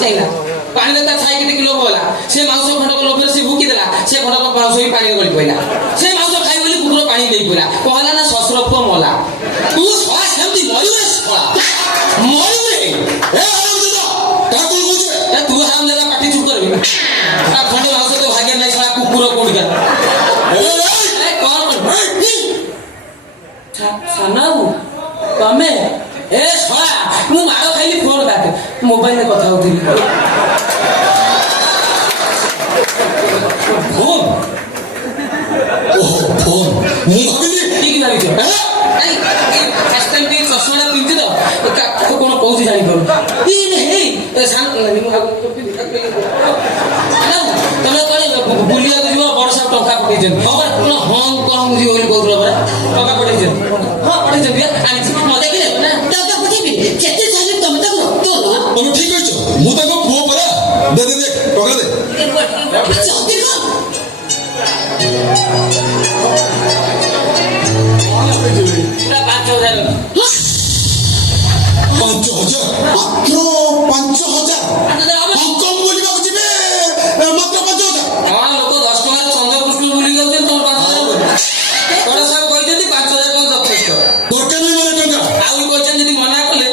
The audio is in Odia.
ଚାହିଁଲା ପାଣିରେ ତା ଛାଇ କେତେ ଲୋଭ ହେଲା ସେ ମାଉସ ଖଣ୍ଡକ ଲୋଭରେ ସେ ଭୁକି ଦେଲା ସେ ଖଣ୍ଡକ ମାଉସ ବି ପାଣିରେ ଗଳି ପଇଲା ସେ ମାଉସ ଖାଇ ବୋଲି କୁକୁର ପାଣି ଦେଇ ପଇଲା କହିଲା ନା ଶ୍ୱଶୁର ପୁଅ ମଲା ତୁ ଶଳା ସେମିତି ମରିବେ ଶଳା ମରିବେ ତୁ ହାରାମ ଦେଲା ପାଟି ଚୁପ କରିବି ଖଣ୍ଡେ ମାଉସ ତ ଭାଗ୍ୟ ନାହିଁ ଶଳା କୁକୁର କୋଉଠିକା ସାନାବୁ ତମେ ଏ ଶଳା ମୁଁ ମାଡ଼ ଖାଇଲି ଫୋନ କାଟେ ମୋବାଇଲରେ କଥା ହଉଥିଲି ଫୋନ ଫୋନ ମୁଁ ଭାବିଲି ଠିକ ଭାବିଛ ଚଷମା ପିନ୍ଧି ତ କଣ କହୁଛି ଜାଣିପାରୁ ତମେ କଣ ବୁଲିବାକୁ ଯିବ ବଡ ସାହେବ ଟଙ୍କା ପଠେଇଛନ୍ତି ହଂକଂ ଯିବ ବୋଲି କହୁଥିଲ ପରା ଟଙ୍କା ପଠେଇଛନ୍ତି ହଁ ପଠେଇଛନ୍ତି ଆଣିଛି ଦେଖିଲେ ନା ଟଙ୍କା ପଠେଇବି କେତେ ଚାଲିବ ତମେ ତାକୁ ତମେ ଠିକ କହିଛ ମୁଁ ତାକୁ ପୁଅ ପରା ଦେ ଦେ ଟଙ୍କା ଦେ ଜଲ୍ଦି କର 能。